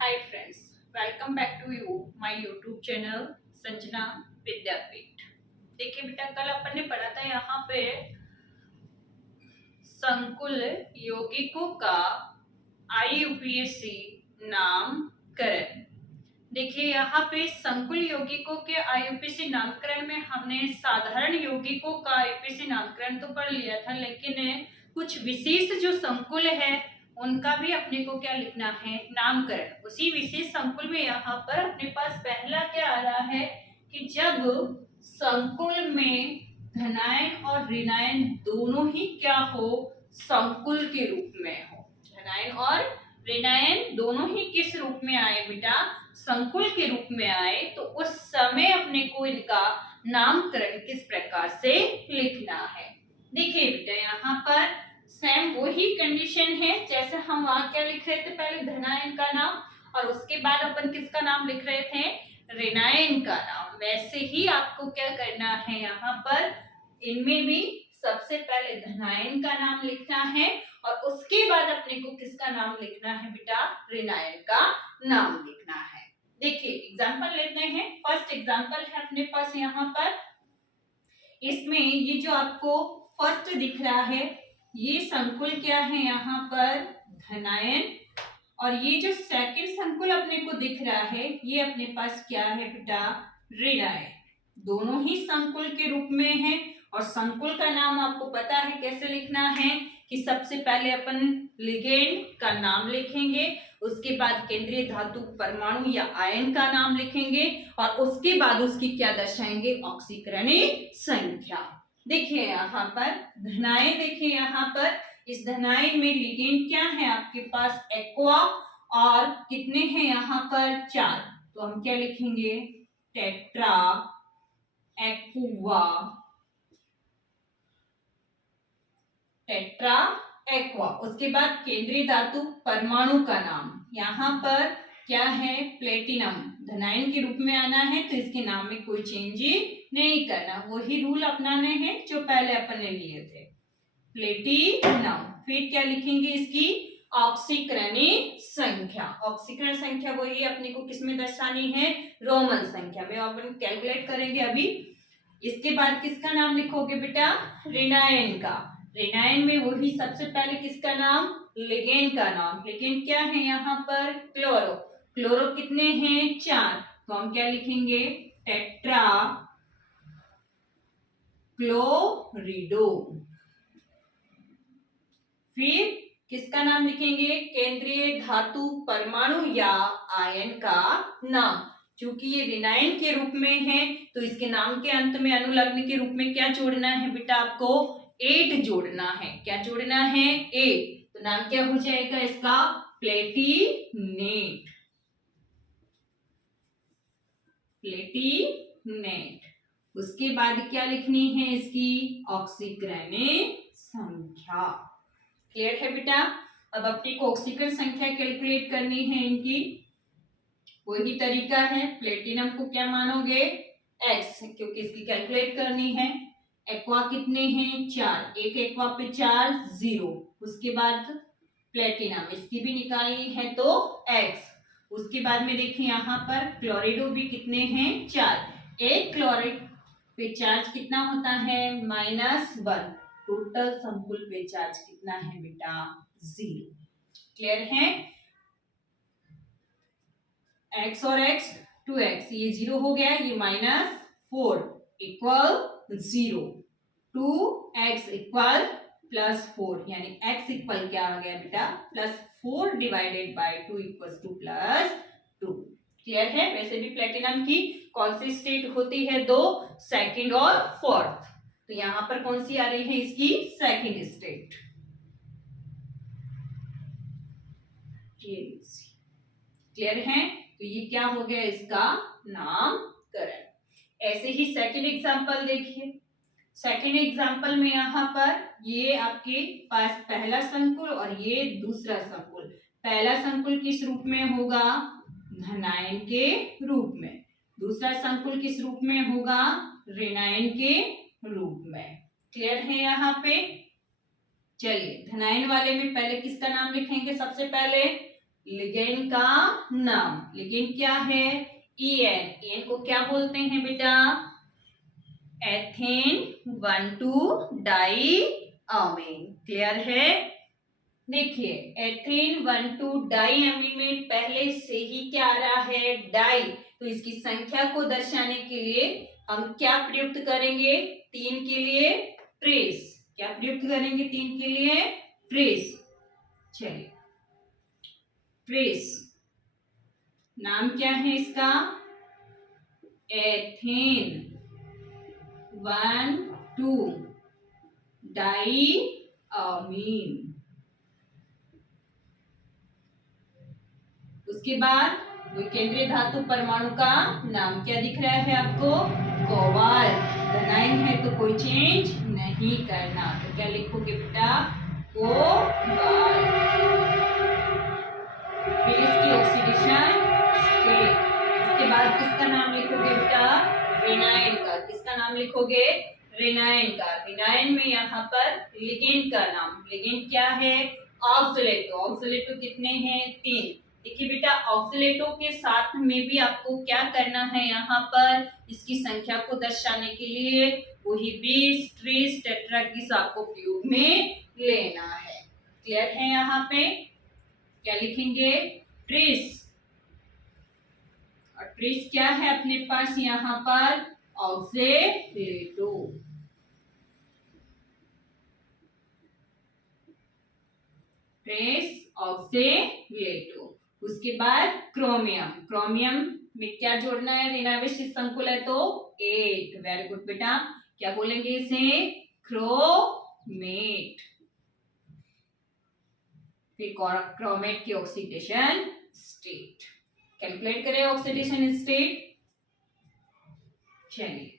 Hi friends, welcome back to you my YouTube channel Sanjana Vidyapeeth. देखिए बेटा, कल अपन ने पढ़ा था यहाँ पे संकुल यौगिकों का आईयूपीएसी नामकरण। देखिए यहाँ पे संकुल यौगिकों के आईयूपीएसी नामकरण में हमने साधारण यौगिकों का आईयूपीएसी नामकरण तो पढ़ लिया था, लेकिन कुछ विशेष जो संकुल है उनका भी अपने को क्या लिखना है, नामकरण। उसी विशेष संकुल में यहाँ पर अपने पास पहला क्या आ रहा है कि जब संकुल में धनायन और ऋणायन दोनों ही क्या हो, संकुल के रूप में हो। धनायन और ऋणायन दोनों ही किस रूप में आए बेटा, संकुल के रूप में आए, तो उस समय अपने को इनका नामकरण किस प्रकार से लिखना है। देखिए बेटा, यहाँ पर सेम वही कंडीशन है जैसे हम वहां क्या लिख रहे थे, पहले धनायन का नाम और उसके बाद अपन किसका नाम लिख रहे थे, ऋणायन का नाम। वैसे ही आपको क्या करना है, यहाँ पर इनमें भी सबसे पहले धनायन का नाम लिखना है और उसके बाद अपने को किसका नाम लिखना है बेटा, ऋणायन का नाम लिखना है। देखिए एग्जाम्पल लेते हैं। फर्स्ट एग्जाम्पल है अपने पास यहाँ पर, इसमें ये जो आपको फर्स्ट दिख रहा है ये संकुल क्या है, यहाँ पर धनायन, और ये जो सेकंड संकुल अपने को दिख रहा है ये अपने पास क्या है बेटा, ऋणायन। दोनों ही संकुल के रूप में है और संकुल का नाम आपको पता है कैसे लिखना है कि सबसे पहले अपन लिगेंड का नाम लिखेंगे, उसके बाद केंद्रीय धातु परमाणु या आयन का नाम लिखेंगे और उसके बाद उसकी क्या दर्शाएंगे, ऑक्सीकरणीय संख्या। देखिए यहाँ पर धनायन, देखिए यहाँ पर इस धनायन में लिगेंड क्या है आपके पास, एक्वा, और कितने हैं यहाँ पर, 4। तो हम क्या लिखेंगे, टेट्रा एक्वा, टेट्रा एक्वा। उसके बाद केंद्रीय धातु परमाणु का नाम यहाँ पर क्या है, प्लेटिनम। धनायन के रूप में आना है तो इसके नाम में कोई चेंज नहीं करना, वही रूल अपनाने हैं जो पहले अपन ने लिए थे, प्लेटिनम। फिर क्या लिखेंगे, इसकी ऑक्सीकरणीय संख्या। ऑक्सीकरण संख्या वही अपने को किसमें दर्शानी है, रोमन संख्या में, अपन कैलकुलेट करेंगे अभी। इसके बाद किसका नाम लिखोगे बेटा, ऋणायन का। ऋणायन में वही सबसे पहले किसका नाम, लिगेंड का नाम। लिगेंड क्या है यहाँ पर, क्लोरो। क्लोरो कितने हैं, 4। तो हम क्या लिखेंगे, टेट्रा क्लोरिडो। फिर किसका नाम लिखेंगे, केंद्रीय धातु परमाणु या आयन का नाम। क्योंकि ये ऋणायन के रूप में है तो इसके नाम के अंत में अनुलग्न के रूप में क्या जोड़ना है बेटा, आपको 8 जोड़ना है। क्या जोड़ना है, 8। तो नाम क्या हो जाएगा इसका, प्लेटिनेट। प्लेटिनेट। उसके बाद क्या लिखनी है, इसकी ऑक्सीकरणीय संख्या। क्लियर है बेटा। अब अपनी को ऑक्सीकरण संख्या कैलकुलेट करनी है इनकी, वही तरीका है। प्लेटिनम को क्या मानोगे, x, क्योंकि इसकी कैलकुलेट करनी है। एक्वा कितने हैं, 4। एक एक्वा पे 4, 0। उसके बाद प्लेटिनम, इसकी भी निकालनी है तो x। उसके बाद में देखिए यहाँ पर क्लोरिडो भी कितने हैं, 4। एक क्लोराइड पे चार्ज कितना होता है, -1। टोटल संकुल पे चार्ज कितना है बेटा, 0। क्लियर है। x और x 2x, ये 0 हो गया, ये -4 इक्वल 0। 2x इक्वल +4, यानी x इक्वल क्या आ गया बेटा, +4 divided by 2 equal to +2। Clear है। वैसे भी प्लेटिनम की कौन सी स्टेट होती है, 2, सेकंड और फोर्थ। तो यहां पर कौन सी आ रही है, इसकी सेकंड स्टेट। क्लियर है। तो ये क्या हो गया, इसका नामकरण। ऐसे ही सेकंड एग्जांपल देखिए। सेकंड एग्जांपल में यहाँ पर ये आपके पास पहला संकुल और ये दूसरा संकुल। पहला संकुल किस रूप में होगा, धनायन के रूप में। दूसरा संकुल किस रूप में होगा, ऋणायन के रूप में। क्लियर है यहाँ पे। चलिए धनायन वाले में पहले किसका नाम लिखेंगे, सबसे पहले लिगेंड का नाम। लिगेंड क्या है? EN। EN को क्या बोलते हैं बेटा? एथेन 1,2 डाई अमीन। क्लियर है? देखिए एथेन 1,2 डाई अमीन में पहले से ही क्या आ रहा है? डाई। तो इसकी संख्या को दर्शाने के लिए हम क्या प्रयुक्त करेंगे? 3 के लिए ट्रेस। क्या प्रयुक्त करेंगे 3 के लिए? ट्रेस। चलिए ट्रेस नाम क्या है इसका? एथेन 1,2 डाई अमीन। उसके बाद वो केंद्रीय धातु परमाणु का नाम क्या दिख रहा है आपको? कोबाल्ट। धनायन है तो कोई चेंज नहीं करना, तो क्या लिखोगे बेटा? कोबाल्ट। फिर इसकी ऑक्सीडेशन स्टेट। इसके बाद किसका नाम लिखोगे बेटा? रेनायन का। किसका नाम लिखोगे? रेनायन का। रेनायन में यहाँ पर लिगेंड का नाम। लिगेंड क्या है? ऑक्सीलेटो। ऑक्सीलेटो कितने हैं? 3। देखिए बेटा ऑक्सीलेटो के साथ में भी आपको क्या करना है? यहाँ पर इसकी संख्या को दर्शाने के लिए वही 20, 30, टेट्राकीस आपको प्रयोग में लेना है। क्लियर है? यहाँ पे क्या लिखेंगे? ट्रिस। और ट्रिस क्या है अपने पास यहाँ पर? ऑक्सीलेटो। ट्रेस ऑक्सीलेटो। उसके बाद क्रोमियम। क्रोमियम में क्या जोड़ना है? ऋणावेशित संकुल है तो 8। वेरी गुड बेटा। क्या बोलेंगे इसे? क्रोमेट। फिर क्रोमेट की ऑक्सीडेशन स्टेट। कैलकुलेट करें ऑक्सीडेशन स्टेट। चलिए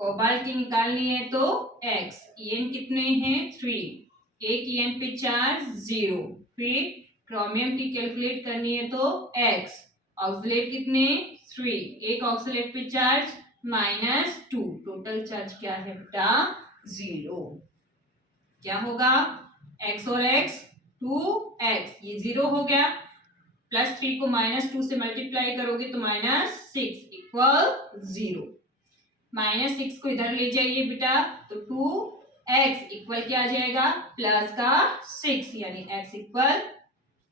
कोबाल्ट की निकालनी है तो X। EN कितने हैं? 3। एक EN पे चार्ज 0। फिर क्रोमियम की कैलकुलेट करनी है तो X। ऑक्सीलेट कितने? 3। एक ऑक्सीलेट पे चार्ज -2। टोटल चार्ज क्या है बेटा? 0। क्या होगा? X और X 2X। ये 0 हो गया। +3 को -2 से मल्टीप्लाई करोगे तो -6 इक्वल 0। -6 को इधर ले जाइए बेटा तो 2x इक्वल क्या आ जाएगा? प्लस का 6, यानी x इक्वल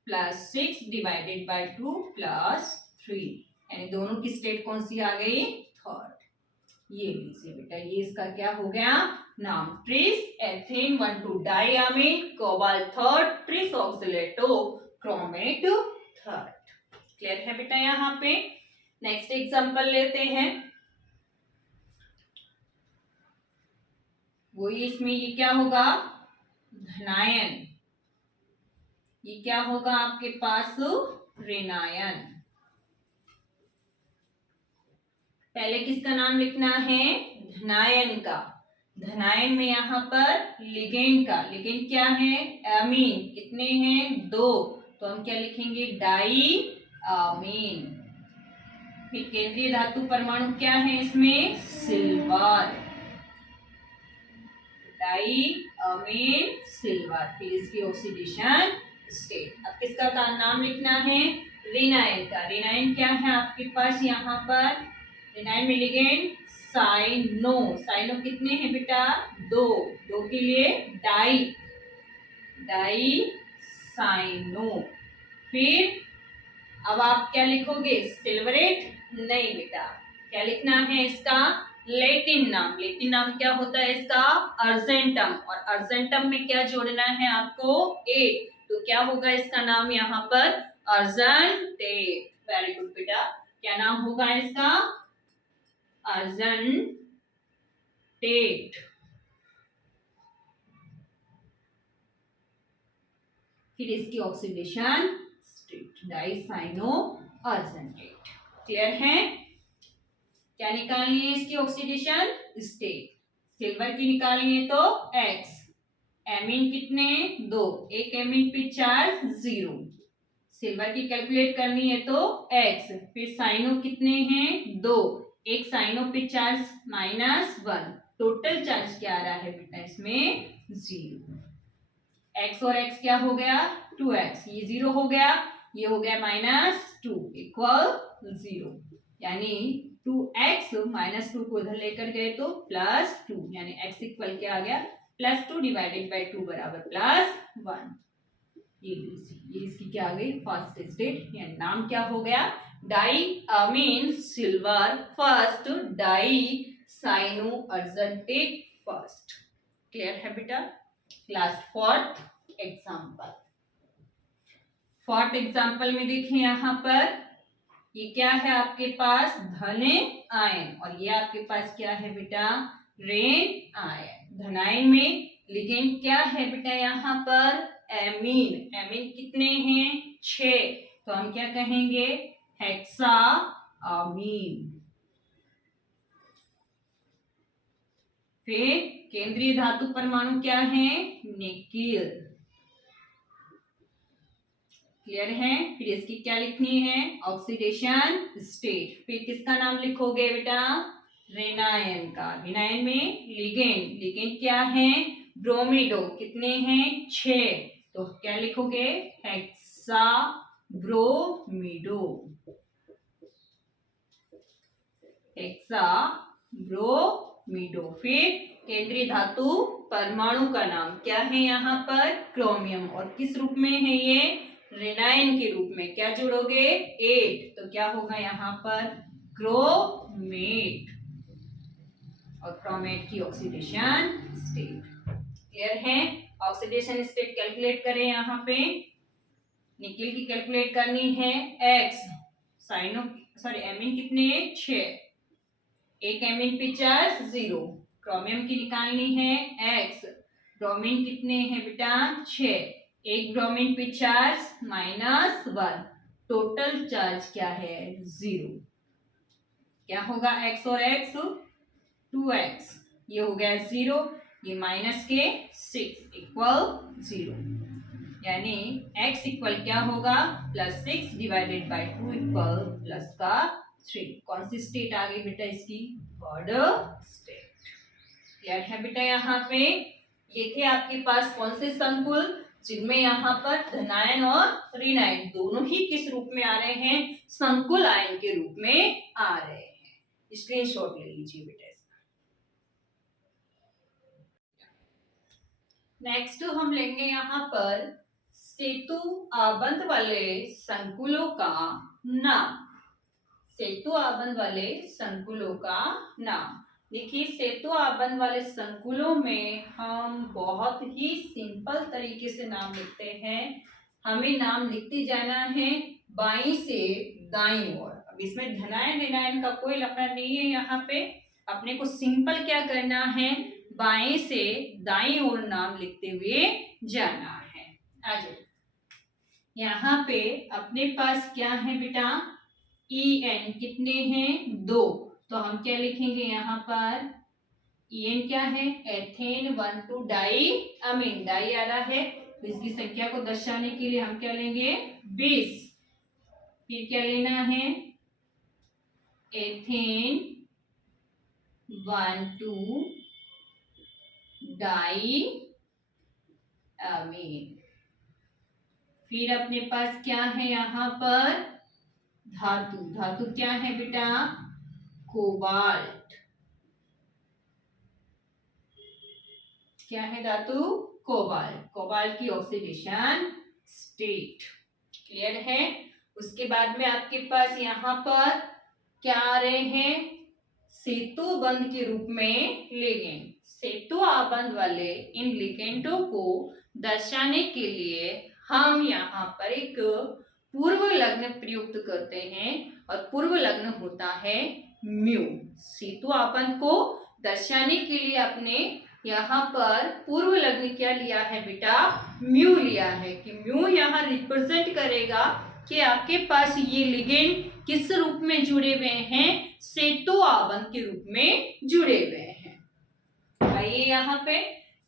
+6 डिवाइडेड बाय 2 +3। यानी दोनों की स्टेट कौन सी आ गई? थर्ड। ये लीजिए बेटा, ये इसका क्या हो गया? नाम। Tris ethane 1,2 di amine, cobalt third, tris oxalato, chromate third. Clear है बेटा? यहाँ पे नेक्स्ट एग्जांपल लेते हैं। वही इसमें ये क्या होगा? धनायन। ये क्या होगा आपके पास? ऋणायन। पहले किसका नाम लिखना है? धनायन का। धनायन में यहाँ पर लिगेंड का। लिगेंड क्या है? अमीन। कितने हैं? 2। तो हम क्या लिखेंगे? डाई अमीन। फिर केंद्रीय धातु परमाणु क्या है इसमें? सिल्वर। डाई अमीन सिल्वर। फिर इसकी ऑक्सीडेशन स्टेट। अब किसका नाम लिखना है? रेनायन का। रेनायन क्या है आपके पास यहाँ पर? रेनायन में लिगेंड साइनो। साइनो कितने हैं बेटा? 2। 2 के लिए डाई। Die cyano. फिर अब आप क्या लिखोगे? सिल्वरेट? नहीं बेटा, क्या लिखना है इसका? लेटिन नाम। लेटिन नाम क्या होता है इसका? अर्जेंटम। और अर्जेंटम में क्या जोड़ना है आपको? 8। तो क्या होगा इसका नाम यहाँ पर? अर्जेंटेट। वेरी गुड बेटा। क्या नाम होगा इसका? अर्जेंटेट। फिर इसकी ऑक्सीडेशन स्टेट डाइसाइनो अर्जेंटेट। क्लियर है? क्या निकालनी है इसकी ऑक्सीडेशन स्टेट? सिल्वर की निकालनी है तो X। एमीन कितने? 2। एक एमीन पे चार्ज 0। सिल्वर की कैलकुलेट करनी है तो X। फिर साइनो कितने हैं? 2। एक साइनो पे चार्ज -1। टोटल चार्ज क्या आ रहा है बेटा इसमें? 0। x और x क्या हो गया? 2x। ये 0 हो गया। ये हो गया -2 इक्वल 0, यानी 2x -2 को उधर लेकर गए तो +2, यानी x इक्वल क्या आ गया +2 डिवाइडेड बाई 2 बराबर +1। ये इसकी क्या आ गई फर्स्ट स्टेट, यानी नाम क्या हो गया di silver first di cyano argentic first. Clear है बेटा। लास्ट फोर्थ एग्जाम्पल में देखिए यहाँ पर ये क्या है आपके पास धने आयन, और ये आपके पास क्या है बेटा ऋण आयन। धनायन में लिगेंड क्या है बेटा यहाँ पर एमीन। एमीन कितने हैं 6, तो हम क्या कहेंगे हेक्सा अमीन। फिर केंद्रीय धातु परमाणु क्या है निकिल। क्लियर है। फिर इसकी क्या लिखनी है ऑक्सीडेशन स्टेट। फिर किसका नाम लिखोगे बेटा ऋणायन का। ऋणायन में लिगेंड। लिगेंड क्या है ब्रोमिडो। कितने हैं 6, तो क्या लिखोगे हेक्सा ब्रोमिडो। हेक्सा ब्रोमिडो। फिर केंद्रीय धातु परमाणु का नाम क्या है यहाँ पर क्रोमियम, और किस रूप में है ये ऋणायन के रूप में। क्या जोड़ोगे 8, तो क्या होगा यहाँ पर क्रोमेट, और क्रोमेट की ऑक्सीडेशन स्टेट। क्लियर है। ऑक्सीडेशन स्टेट कैलकुलेट करें। यहाँ पे निकिल की कैलकुलेट करनी है एक्स एमीन कितने 6, एक एमीन पे चार्ज 0। क्रोमियम की निकालनी है एक्स। ब्रोमीन कितने हैं बेटा 6, एक ब्रोमीन पे चार्ज -1, टोटल चार्ज क्या है 0। क्या होगा x और x 2x, ये हो गया 0, ये माइनस के 6 इक्वल 0, यानी x इक्वल क्या होगा +6 डिवाइडेड बाई 2 इक्वल +3। कौन सी स्टेट आ गई बेटा इसकी थर्ड स्टेट। क्लियर है बेटा। यहाँ पे ये थे आपके पास कौन से संकुल जिनमें यहाँ पर धनायन और ऋणायन दोनों ही किस रूप में आ रहे हैं संकुल आयन के रूप में आ रहे हैं। स्क्रीनशॉट ले लीजिए बेटा। नेक्स्ट हम लेंगे यहाँ पर सेतु आबंध वाले संकुलों का नाम। सेतु आबंध वाले संकुलों का नाम। देखिए सेतु आबंध वाले संकुलों में हम बहुत ही सिंपल तरीके से नाम लिखते हैं। हमें नाम लिखते जाना है बाईं से दाईं ओर। अब इसमें धनायन ऋणायन का कोई लफड़ा नहीं है। यहाँ पे अपने को सिंपल क्या करना है बाएं से दाईं ओर नाम लिखते हुए जाना है। आ जाओ। यहाँ पे अपने पास क्या है बेटा EN कितने हैं 2, तो हम क्या लिखेंगे यहाँ पर EN क्या है एथेन 1,2 डाई अमीन। डाई आ रहा है तो इसकी संख्या को दर्शाने के लिए हम क्या लेंगे 20। फिर क्या लेना है एथेन 1,2 डाई अमीन। फिर अपने पास क्या है यहाँ पर धातु। धातु क्या है बेटा कोबाल्ट। क्या है धातु कोबाल्ट। कोबाल्ट की ऑक्सीडेशन स्टेट। क्लियर है। उसके बाद में आपके पास यहाँ पर क्या आ रहे हैं सेतु बंध के रूप में लिगेंड। सेतु आबंध वाले इन लिगेंडों को दर्शाने के लिए हम यहाँ पर एक पूर्व लग्न प्रयुक्त करते हैं, और पूर्व लग्न होता है म्यू। सेतु आबंध को दर्शाने के लिए अपने यहाँ पर पूर्व लग्न क्या लिया है बेटा म्यू लिया है, कि म्यू यहाँ रिप्रेजेंट करेगा कि आपके पास ये लिगेंड किस रूप में जुड़े हुए हैं सेतु आबंध के रूप में जुड़े हुए हैं। आइए यहाँ पे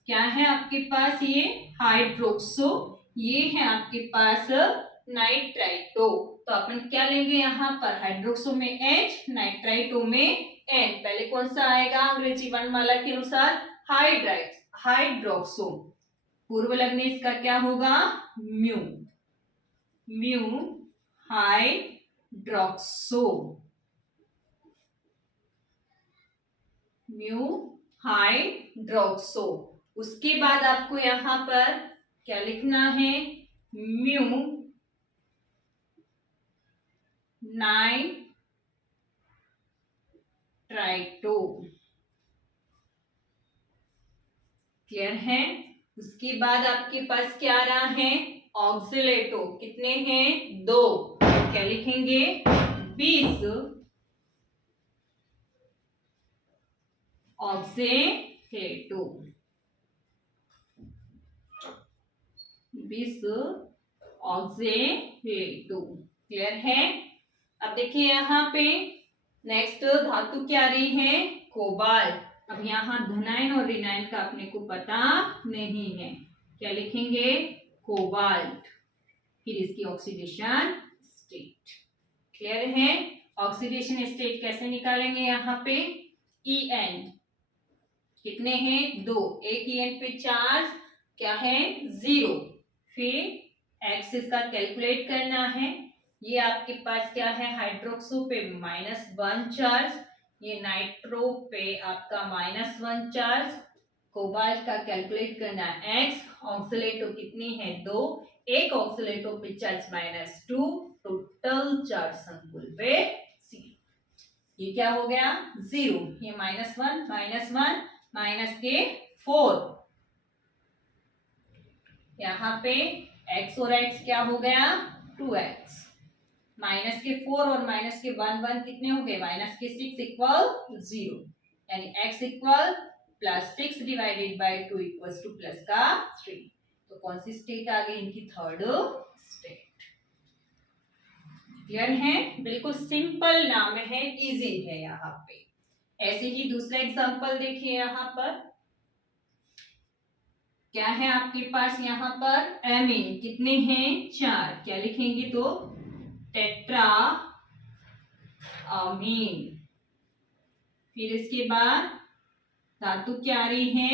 क्या है आपके पास ये हाइड्रोक्सो, ये है आपके पास नाइट्राइटो। तो अपन क्या लेंगे यहाँ पर हाइड्रोक्सो में H, नाइट्राइटो में N। पहले कौन सा आएगा अंग्रेजी वर्णमाला के अनुसार हाइड्रोक्सो। पूर्व लग्न इसका क्या होगा mu. Mu hydroxo, mu hydroxo. उसके बाद आपको यहां पर क्या लिखना है, म्यू नाइट्राइटो। क्लियर है। उसके बाद आपके पास क्या आ रहा है, ऑक्सिलेटो। कितने हैं, 2। क्या लिखेंगे, 20 ऑक्सिलेटो, 20 ऑक्सिलेटो। क्लियर है। अब देखिए यहाँ पे नेक्स्ट धातु क्या आ रही है, कोबाल्ट। अब यहाँ धनायन और ऋणायन का अपने को पता नहीं है, क्या लिखेंगे, कोबाल्ट। फिर इसकी ऑक्सीडेशन स्टेट। क्लियर है। ऑक्सीडेशन स्टेट कैसे निकालेंगे, यहाँ पे En कितने हैं, 2। एक En पे चार्ज क्या है, 0। फिर एक्स इसका कैलकुलेट करना है। ये आपके पास क्या है, हाइड्रोक्सो पे -1 चार्ज, ये नाइट्रो पे आपका -1 चार्ज। कोबाल्ट का कैलकुलेट करना है एक्स। ऑक्सीलेटो कितनी है, 2। एक ऑक्सीलेटो पे चार्ज -2, टोटल चार्ज संकुल पे C। ये क्या हो गया, 0। ये -1 -1 माइनस के 4, यहाँ पे x और x क्या हो गया, 2x। माइनस के 4 और माइनस के 1 कितने हो गए, माइनस के 6 इक्वल 0। यानी x equal +6 divided by 2 equals two plus का 3। तो कौन सी स्टेट आ गई, इनकी थर्ड स्टेट। क्लियर है। बिल्कुल सिंपल नाम है, इजी है यहाँ पे। ऐसे ही दूसरा एग्जांपल देखिए, यहाँ पर क्या है आपके पास, यहाँ पर एमीन कितने हैं, 4। क्या लिखेंगे, तो टेट्रा अमीन। फिर इसके बाद धातु क्या आ रही है,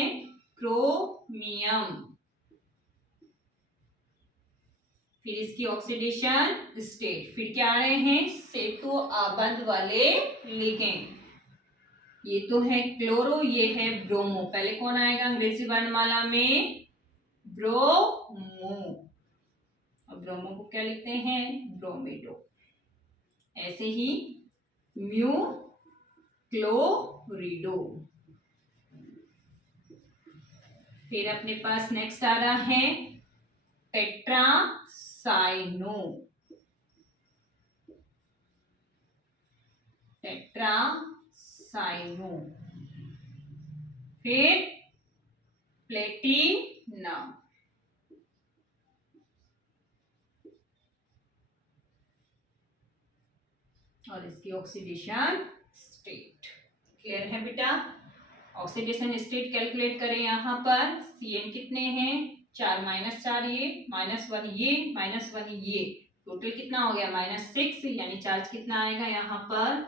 क्रोमियम। फिर इसकी ऑक्सीडेशन स्टेट। फिर क्या आ रहे हैं, सेतु आबंध वाले लिगेंड। ये तो है क्लोरो, ये है ब्रोमो। पहले कौन आएगा अंग्रेजी वर्णमाला में, ब्रोमो। और ब्रोमो को क्या लिखते हैं, ब्रोमेडो। ऐसे ही म्यू क्लोरिडो। फिर अपने पास नेक्स्ट आ रहा है टेट्रासाइनो, टेट्रासाइनो। फिर प्लेटिनम। और इसकी ऑक्सीडेशन स्टेट। क्लियर है बेटा। ऑक्सीडेशन स्टेट कैलकुलेट करें, यहाँ पर Cn कितने हैं, 4 -4 ये -1 ये -1 ये, टोटल कितना हो गया, -6। यानी चार्ज कितना आएगा यहाँ पर,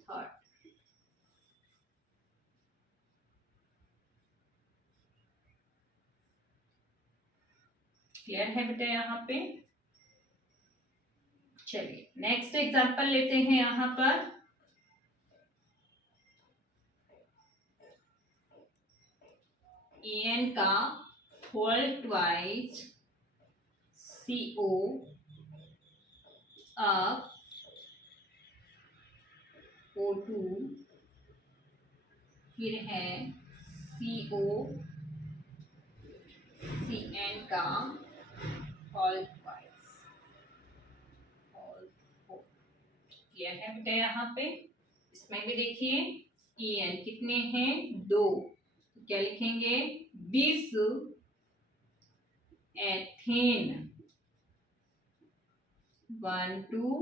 थर्ड। क्लियर है बेटा यहाँ पे। चलिए नेक्स्ट एग्जांपल लेते हैं, यहाँ पर En का होल ट्वाइस CO अब O2, फिर है CO Cn का होल ट्वाइस, क्लियर है बेटा यहाँ पे। इसमें भी देखिए En कितने हैं, 2। क्या लिखेंगे, 20 एथेन 1,2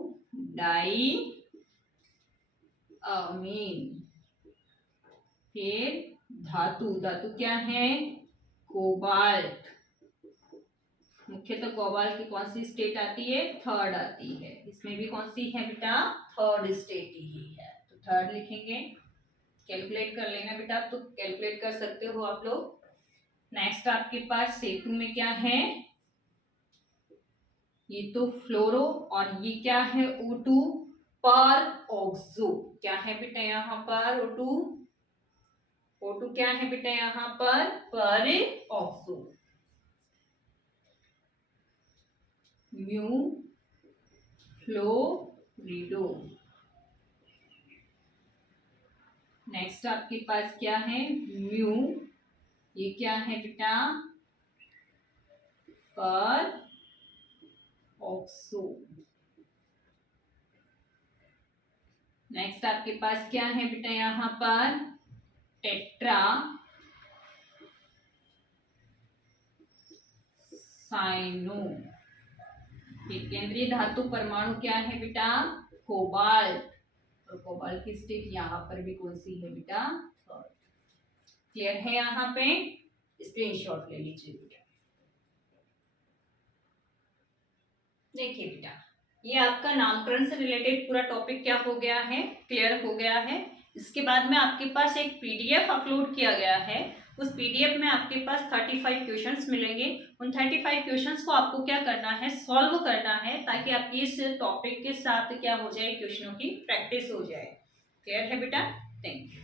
डाई अमीन। फिर धातु, धातु क्या है, कोबाल्ट। मुख्यतः कोबाल्ट की कौन सी स्टेट आती है, थर्ड आती है। इसमें भी कौन सी है बेटा, थर्ड स्टेट ही है, तो थर्ड लिखेंगे। कैलकुलेट कर लेना बेटा, तो कैलकुलेट कर सकते हो आप लोग। नेक्स्ट आपके पास सेतु में क्या है, ये तो फ्लोरो, और ये क्या है O2 पर ऑक्सो। क्या है बेटा यहाँ पर O2 क्या है बेटा यहाँ पर ऑक्सो। म्यू फ्लोरिडो। नेक्स्ट आपके पास क्या है म्यू, ये क्या है बेटा पर ऑक्सो। नेक्स्ट आपके पास क्या है बेटा यहाँ पर टेट्रा साइनो। ये केंद्रीय धातु परमाणु क्या है बेटा कोबाल्ट, और कोबाल्ट की स्टेट यहाँ पर भी कौन सी है बेटा थर्ड। क्लियर है यहाँ पे, स्क्रीनशॉट ले लीजिए बेटा। देखिए बेटा ये आपका नामकरण से रिलेटेड पूरा टॉपिक क्या हो गया है, क्लियर हो गया है। इसके बाद में आपके पास एक पीडीएफ अपलोड किया गया है, उस पीडीएफ में आपके पास 35 क्वेश्चंस मिलेंगे। उन 35 क्वेश्चंस को आपको क्या करना है सॉल्व करना है, ताकि आपकी इस टॉपिक के साथ क्या हो जाए क्वेश्चनों की प्रैक्टिस हो जाए। क्लियर है बेटा, थैंक यू।